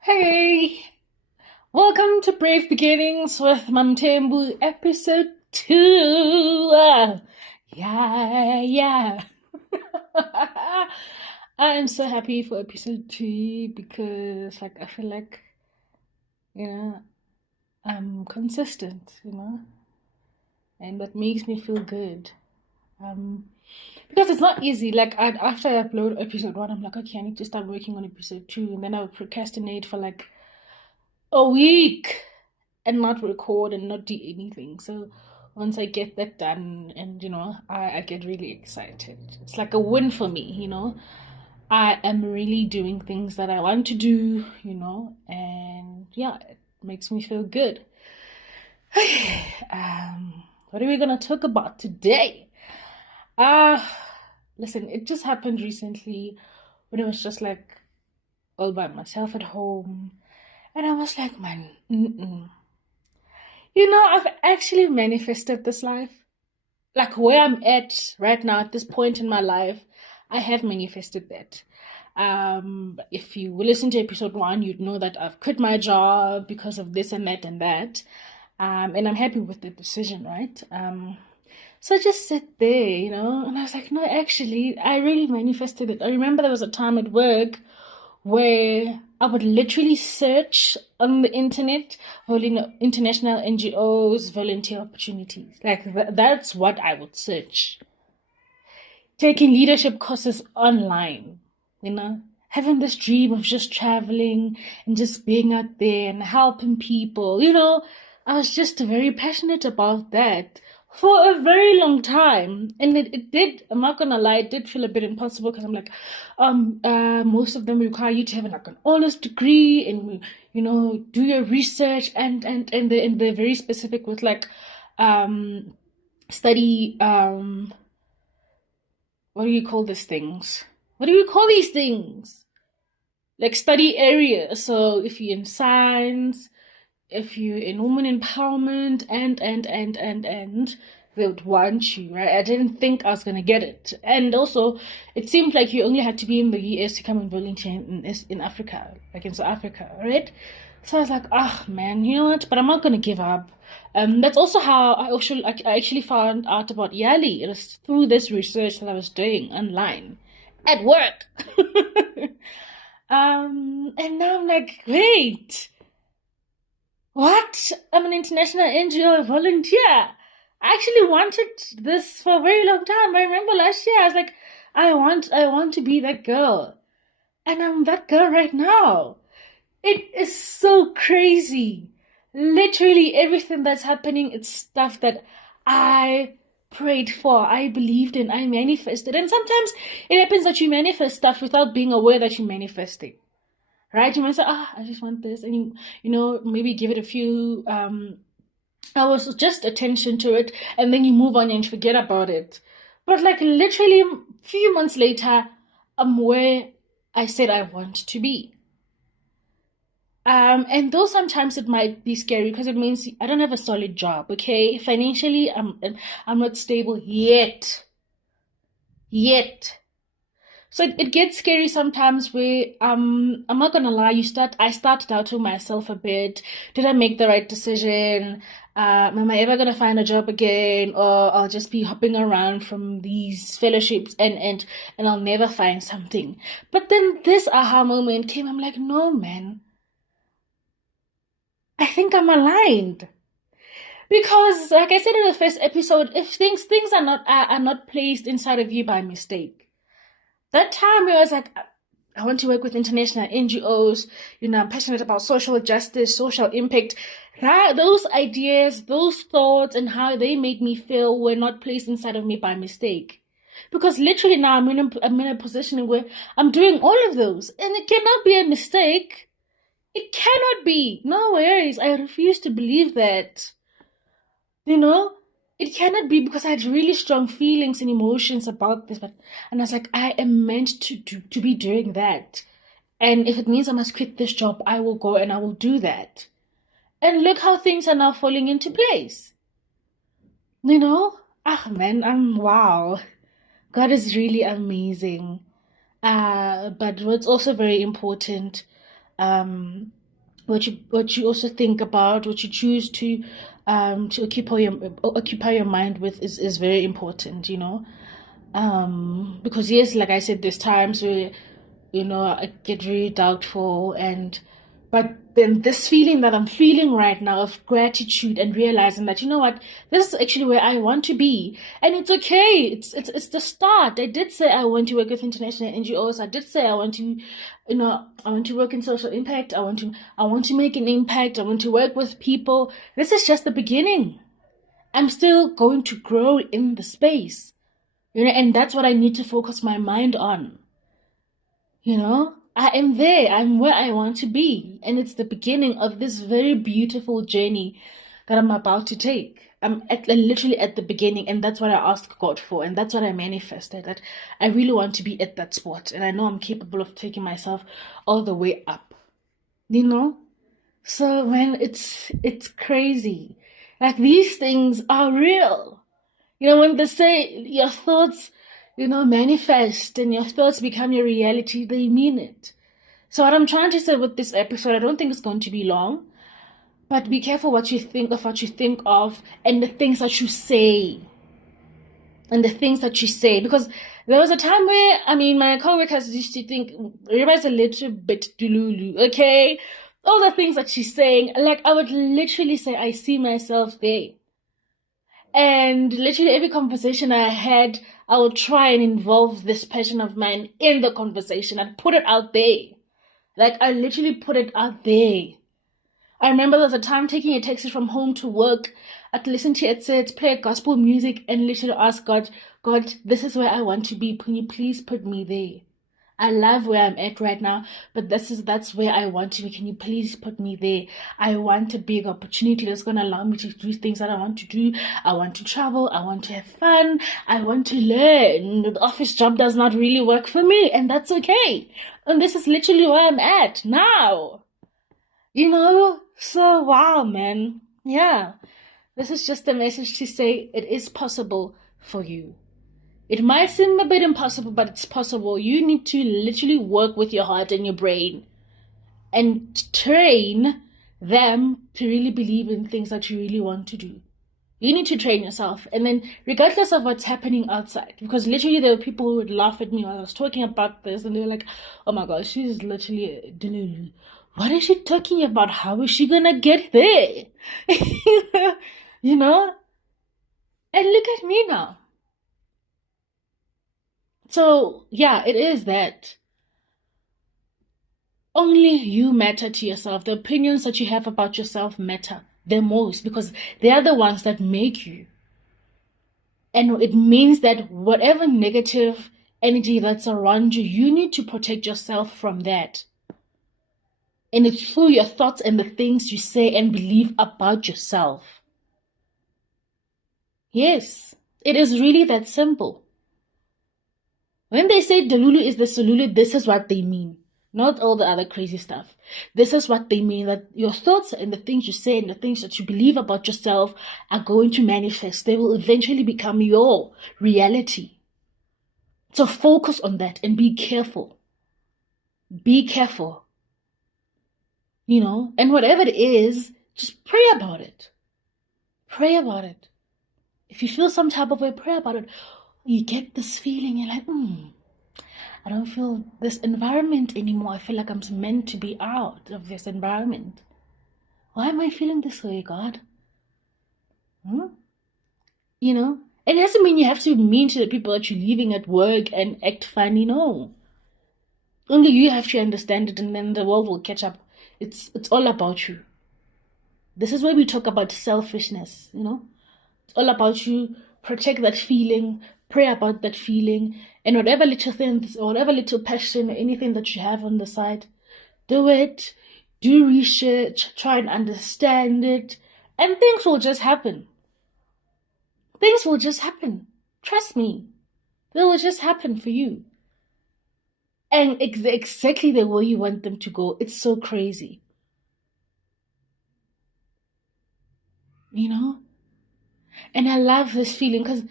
Hey, welcome to Brave Beginnings with Mamtembu episode 2. Yeah. I'm so happy for episode 2 because I feel like, you know, I'm consistent, and that makes me feel good. Um, because it's not easy. After I upload episode 1, I'm like, okay, I need to start working on episode 2, and then I would procrastinate for like a week and not record and not do anything. So once I get that done and I get really excited. It's like a win for me. I am really doing things that I want to do, and yeah, it makes me feel good. What are we gonna talk about today? Uh Listen, it just happened recently when I was just like all by myself at home. And I was like, man, I've actually manifested this life. Like where I'm at right now, at this point in my life, I have manifested that. If you listen to episode 1, you'd know that I've quit my job because of this and that and that. And I'm happy with the decision, right? So I just sit there, and I was like, no, actually, I really manifested it. I remember there was a time at work where I would literally search on the internet for international NGOs, volunteer opportunities. That's what I would search. Taking leadership courses online, having this dream of just traveling and just being out there and helping people. I was just very passionate about that for a very long time. And it did, I'm not gonna lie, it did feel a bit impossible because I'm like, most of them require you to have like an honors degree and do your research and they're very specific with like study what do you call these things? What do you call these things? Like study areas. So if you're in science, if you're in women empowerment and they would want you, right? I didn't think I was gonna get it. And also it seemed like you only had to be in the US to come and volunteer in Africa, like in South Africa, right? So I was like, oh man, you know what? But I'm not gonna give up. That's also how I actually found out about Yali. It was through this research that I was doing online at work. And now I'm like, wait, what? I'm an international NGO volunteer. I actually wanted this for a very long time. I remember last year I was like, I want to be that girl. And I'm that girl right now. It is so crazy. Literally everything that's happening, it's stuff that I prayed for, I believed in, I manifested. And sometimes it happens that you manifest stuff without being aware that you're manifesting. Right? You might say, I just want this. And maybe give it a few hours, just attention to it, and then you move on and forget about it. But like literally a few months later, I'm where I said I want to be. And though sometimes it might be scary because it means I don't have a solid job, okay? Financially, I'm not stable yet. Yet. So it gets scary sometimes where I'm not gonna lie, I start doubting myself a bit. Did I make the right decision? Am I ever gonna find a job again? Or I'll just be hopping around from these fellowships and I'll never find something. But then this aha moment came, I'm like, no man. I think I'm aligned. Because like I said in the first episode, if things are not placed inside of you by mistake. That time where I was like, I want to work with international NGOs, I'm passionate about social justice, social impact. Those ideas, those thoughts, and how they made me feel were not placed inside of me by mistake. Because literally now I'm in a position where I'm doing all of those, and it cannot be a mistake. It cannot be. No worries. I refuse to believe that. It cannot be because I had really strong feelings and emotions about this. And I was like, I am meant to be doing that. And if it means I must quit this job, I will go and I will do that. And look how things are now falling into place. Man, wow. God is really amazing. But what's also very important, um, what you also think about, what you choose to occupy your mind with is very important, because yes, like I said, there's times where I get very doubtful, but then this feeling that I'm feeling right now of gratitude and realizing that, you know what, this is actually where I want to be. And it's okay. It's the start. I did say I want to work with international NGOs. I did say I want to, I want to work in social impact. I want to make an impact. I want to work with people. This is just the beginning. I'm still going to grow in the space, and that's what I need to focus my mind on. I am there. I'm where I want to be. And it's the beginning of this very beautiful journey that I'm about to take. I'm literally at the beginning, and that's what I asked God for, and that's what I manifested. That I really want to be at that spot, and I know I'm capable of taking myself all the way up. So man, it's crazy. Like, these things are real. When they say your thoughts manifest and your thoughts become your reality, they mean it. So what I'm trying to say with this episode, I don't think it's going to be long, but be careful what you think of, and the things that you say. Because there was a time where, my coworkers used to think, Reba's a little bit dululu, okay? All the things that she's saying, like, I would literally say, I see myself there. And literally every conversation I had, I would try and involve this passion of mine in the conversation and put it out there. Like, I literally put it out there. I remember there was a time taking a taxi from home to work. I'd listen to it, say, play gospel music, and literally ask God, this is where I want to be. Can you please put me there? I love where I'm at right now, but that's where I want to be. Can you please put me there? I want a big opportunity that's going to allow me to do things that I want to do. I want to travel. I want to have fun. I want to learn. The office job does not really work for me, and that's okay. And this is literally where I'm at now. So wow, man. Yeah. This is just a message to say it is possible for you. It might seem a bit impossible, but it's possible. You need to literally work with your heart and your brain and train them to really believe in things that you really want to do. You need to train yourself. And then regardless of what's happening outside, because literally there were people who would laugh at me when I was talking about this, and they were like, oh my gosh, she's literally delulu. What is she talking about? How is she gonna get there? And look at me now. So, yeah, it is that. Only you matter to yourself. The opinions that you have about yourself matter the most, because they are the ones that make you. And it means that whatever negative energy that's around you, you need to protect yourself from that. And it's through your thoughts and the things you say and believe about yourself. Yes, it is really that simple. When they say Delulu is the Solulu, this is what they mean. Not all the other crazy stuff. This is what they mean, that your thoughts and the things you say and the things that you believe about yourself are going to manifest. They will eventually become your reality. So focus on that and be careful. Be careful. And whatever it is, just pray about it. Pray about it. If you feel some type of way, pray about it. You get this feeling, you're like, I don't feel this environment anymore. I feel like I'm meant to be out of this environment. Why am I feeling this way, God? It doesn't mean you have to be mean to the people that you're leaving at work and act funny, no. Only you have to understand it, and then the world will catch up. It's all about you. This is where we talk about selfishness, It's all about you. Protect that feeling. Pray about that feeling, and whatever little things, or whatever little passion, or anything that you have on the side, do it. Do research, try and understand it, and things will just happen. Things will just happen. Trust me. They will just happen for you. And exactly the way you want them to go. It's so crazy. And I love this feeling, because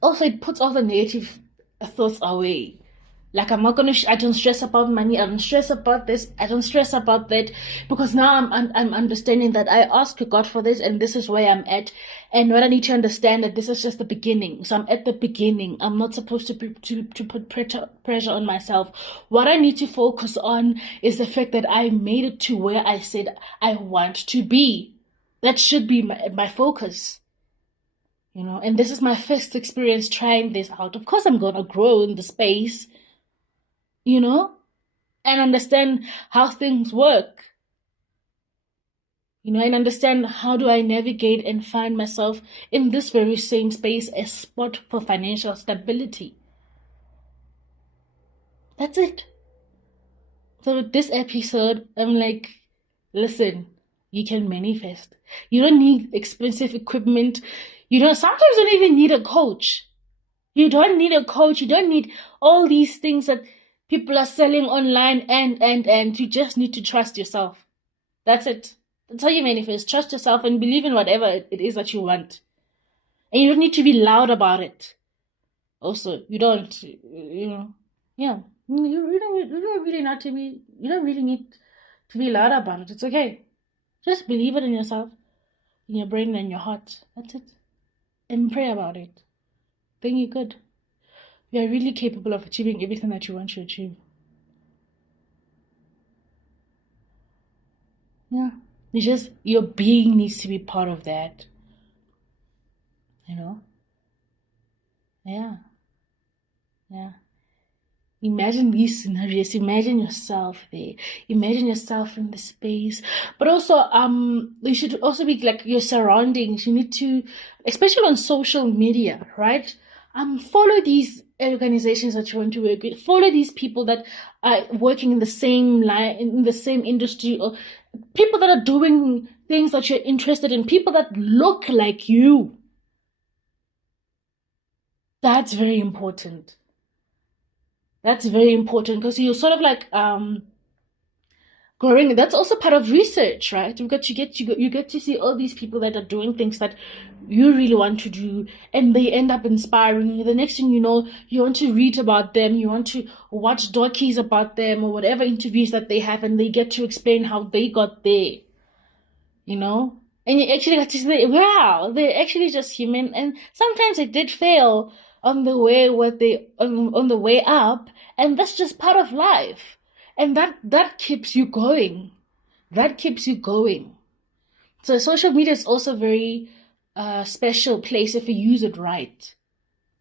also it puts all the negative thoughts away. Like I'm not gonna. I don't stress about money. I don't stress about this. I don't stress about that, because now I'm understanding that I ask God for this, and this is where I'm at, and what I need to understand that this is just the beginning. So I'm at the beginning. I'm not supposed to to put pressure on myself. What I need to focus on is the fact that I made it to where I said I want to be. That should be my focus. And this is my first experience trying this out. Of course, I'm gonna grow in the space, and understand how things work, and understand how do I navigate and find myself in this very same space, a spot for financial stability. That's it. So with this episode, I'm like, listen, you can manifest. You don't need expensive equipment. Sometimes you don't even need a coach. You don't need a coach. You don't need all these things that people are selling online, and you just need to trust yourself. That's it. That's how you manifest. Trust yourself and believe in whatever it is that you want. And you don't need to be loud about it. Also, you don't, yeah. You don't really not to be, you don't really need to be loud about it. It's okay. Just believe it in yourself, in your brain and your heart. That's it. And pray about it. Then you're good. You are really capable of achieving everything that you want to achieve. Yeah. It's just your being needs to be part of that. Yeah. Yeah. Imagine these scenarios. Imagine yourself there. Imagine yourself in the space. But also, you should also be like your surroundings. You need to, especially on social media, right? Follow these organizations that you want to work with. Follow these people that are working in the same line, in the same industry, or people that are doing things that you're interested in. People that look like you. That's very important. That's very important, because you're sort of like growing. That's also part of research, right? You get to see all these people that are doing things that you really want to do, and they end up inspiring you. The next thing you know, you want to read about them, you want to watch docus about them, or whatever interviews that they have, and they get to explain how they got there. And you actually get to say, wow, they're actually just human, and sometimes they did fail on the way on the way up, and that's just part of life, and that keeps you going. So social media is also a very special place if you use it right.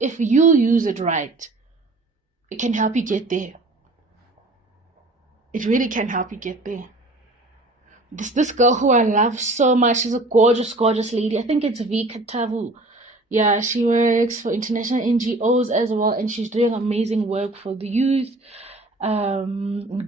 If you use it right, it can help you get there. It really can help you get there. This girl who I love so much, she's a gorgeous lady. I think it's Vika Tavu. Yeah, she works for international NGOs as well, and she's doing amazing work for the youth,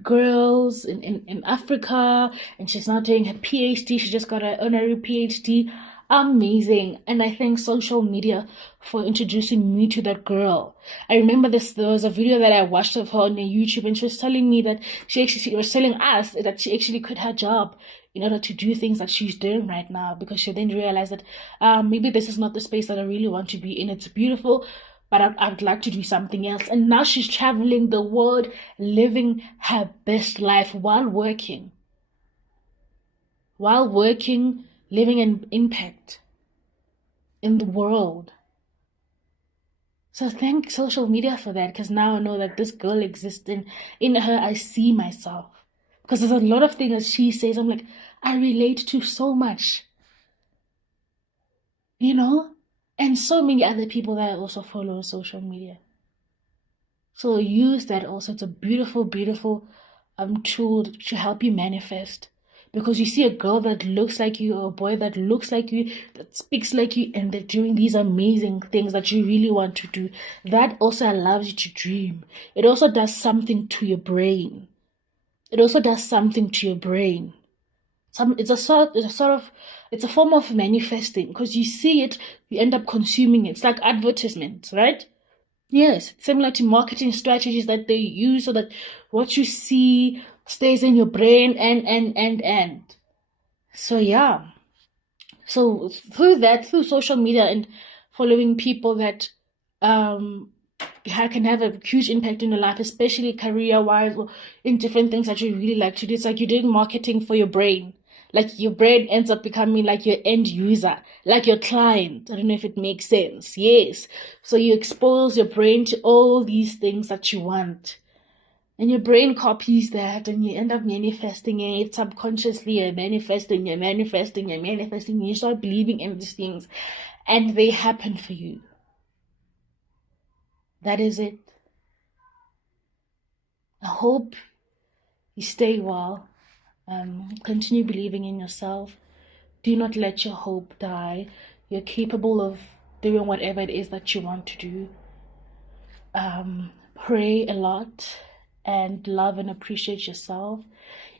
girls in Africa, and she's now doing her PhD. She just got her honorary PhD. Amazing. And I thank social media for introducing me to that girl. I remember there was a video that I watched of her on YouTube, and she was telling me that she was telling us that she actually quit her job in order to do things that she's doing right now, because she then realized that maybe this is not the space that I really want to be in. It's beautiful, but I'd like to do something else. And now she's traveling the world, living her best life while working, living an impact in the world. So thank social media for that, because now I know that this girl exists, and in her I see myself. Because there's a lot of things that she says, I'm like, I relate to so much. And so many other people that I also follow on social media. So use that also. It's a beautiful, beautiful tool to help you manifest. Because you see a girl that looks like you, or a boy that looks like you, that speaks like you, and they're doing these amazing things that you really want to do. That also allows you to dream. It also does something to your brain. It's a form of manifesting, because you see it, you end up consuming it. It's like advertisements, right? Yes, it's similar to marketing strategies that they use so that what you see stays in your brain and. So yeah. So through social media and following people that can have a huge impact in your life, especially career-wise or in different things that you really like to do. It's like you're doing marketing for your brain. Like your brain ends up becoming like your end user, like your client. I don't know if it makes sense. Yes. So you expose your brain to all these things that you want. And your brain copies that and you end up manifesting it subconsciously. You're manifesting, you start believing in these things and they happen for you. That is it. I hope you stay well. Continue believing in yourself. Do not let your hope die. You're capable of doing whatever it is that you want to do. Pray a lot and love and appreciate yourself.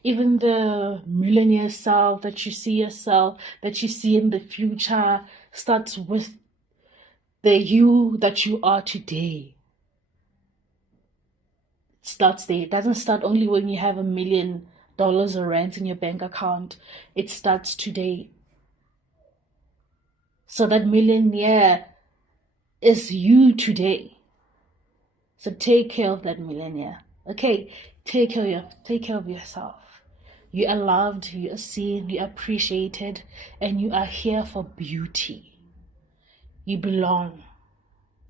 Even the millionaire self that you see yourself, that you see in the future, starts with the you that you are today. It starts there. It doesn't start only when you have $1 million or rent in your bank account. It starts today. So that millionaire is you today. So take care of that millionaire. Okay, take care of yourself. You are loved, you are seen, you are appreciated, and you are here for beauty. You belong.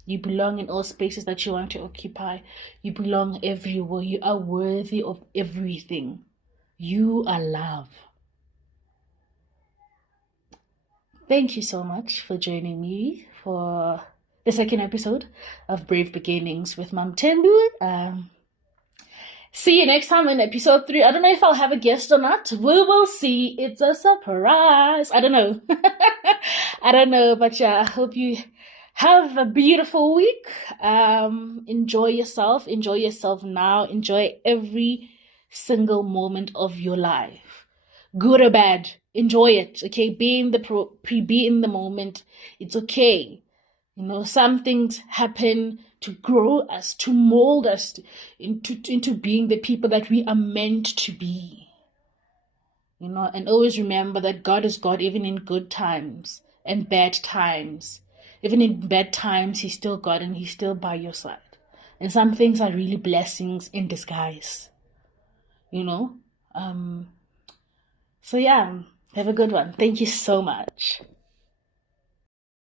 You belong in all spaces that you want to occupy. You belong everywhere. You are worthy of everything. You are love. Thank you so much for joining me for the second episode of Brave Beginnings with Mom Thembu. See you next time in episode 3. I don't know if I'll have a guest or not. We will see. It's a surprise. I don't know. I don't know, but yeah, I hope you have a beautiful week. Enjoy yourself. Enjoy yourself now. Enjoy every single moment of your life. Good or bad. Enjoy it. Okay? Be in the moment. It's okay. You know, some things happen to grow us, to mold us into being the people that we are meant to be. You know, and always remember that God is God even in good times and bad times. Even in bad times, He's still God and He's still by your side. And some things are really blessings in disguise. You know? So yeah, have a good one. Thank you so much.